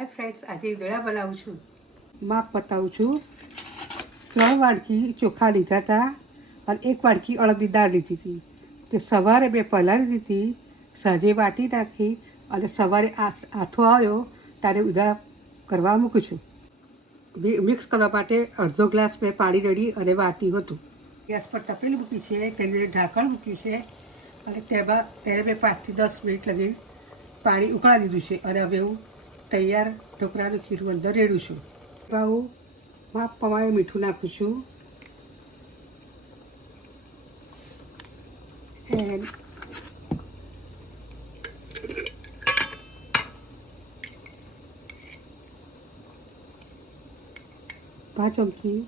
Hi friends, આજે ઈદડા બનાવું છું. માપ બતાવું છું. 3 વાડકી ચોખા લીધા હતા અને 1 વાડકી અડદની દાળ લીધી હતી. તે સવારે મેં પલાળી દીધી, સાંજે વાટી નાખી અને સવારે આથો આવ્યો ત્યારે ઈદડા કરવા મૂકું છું. મિક્સ કરવા માટે અડધો ગ્લાસ મેં પાણી રેડી અને વાટ્યું હતું. ગેસ પર તપેલી મૂકી છે, તેને ઢાંકણ મૂક્યું છે અને તેને મેં 5 થી 10 મિનિટ લગી પાણી ઉકળા દીધું છે અને હવે હું તૈયાર ઢોકળાનું ખીરું અંદર રેડું છું. હું માપ પ્રમાણે મીઠું નાખું છું. એન્ડ 5 ચમચી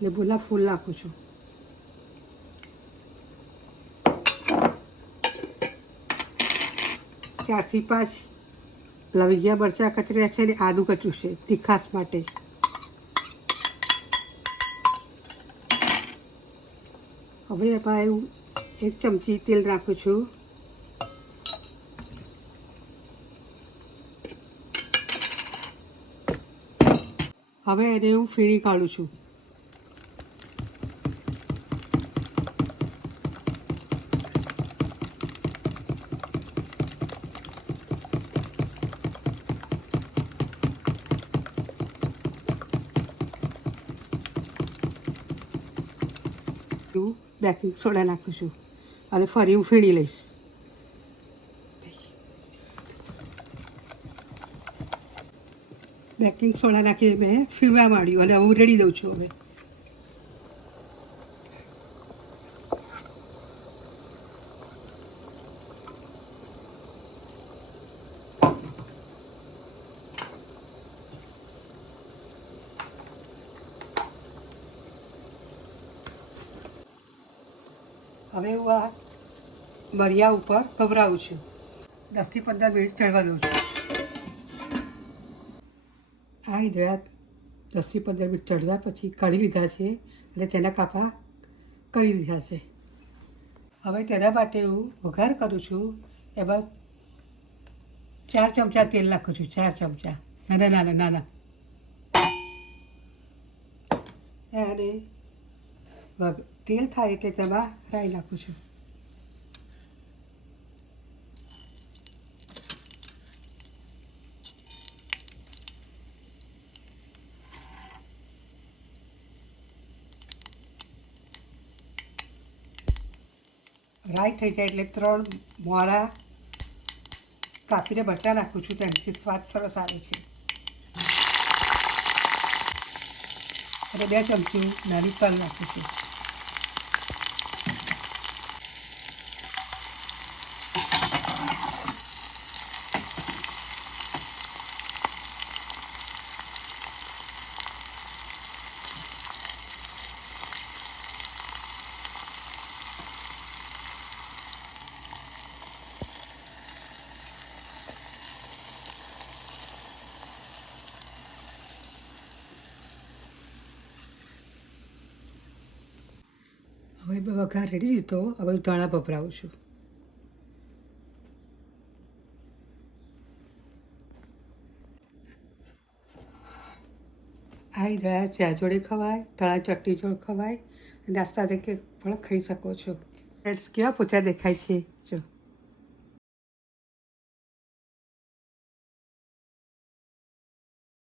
લીંબુના ફૂલ નાખું છું. 4 થી 5 લવિંગિયા મરચાં કચર્યા છે અને આદું કચર્યું છે તીખાશ માટે. હવે એમાં હું 1 ચમચી તેલ નાખું છું. હવે એને હું ફીણી કાઢું છું. હું બેકિંગ સોડા નાખું છું અને ફરી હું ફીણી લઈશ. બેકિંગ સોડા નાખી મેં ફીરવા માંડ્યું અને હું રેડી દઉં છું. હવે હું આ મરિયા ઉપર ગભરાવું છું. 10 થી 15 મિનિટ ચડવા દઉં છું. આ ઈદડા 10 થી 15 મિનિટ ચડવા પછી કાઢી લીધા છે અને તેના કાપા કરી લીધા છે. હવે તેના માટે હું વઘાર કરું છું. એમાં 4 ચમચા તેલ નાખું છું. 4 ચમચા નાના. અને તેલ થાય એટલે તેમાં રાઈ નાખું છું. રાઈ થઈ જાય એટલે 3 મોળા કાપીને મરચાં નાખું છું. તેનાથી સ્વાદ સરસ આવે છે. અને 2 ચમચી નાની તલ નાખું છું. હવે વઘાર રેડી દીધો. હવે ધાણા ભભરાવું છું. આ ઈદડા ચા જોડે ખવાય, ધાણા ચટણી જોડે ખવાય, નાસ્તા તરીકે પણ ખાઈ શકો છો. ફ્રેન્ડ્સ, કેવા પોચા દેખાય છે.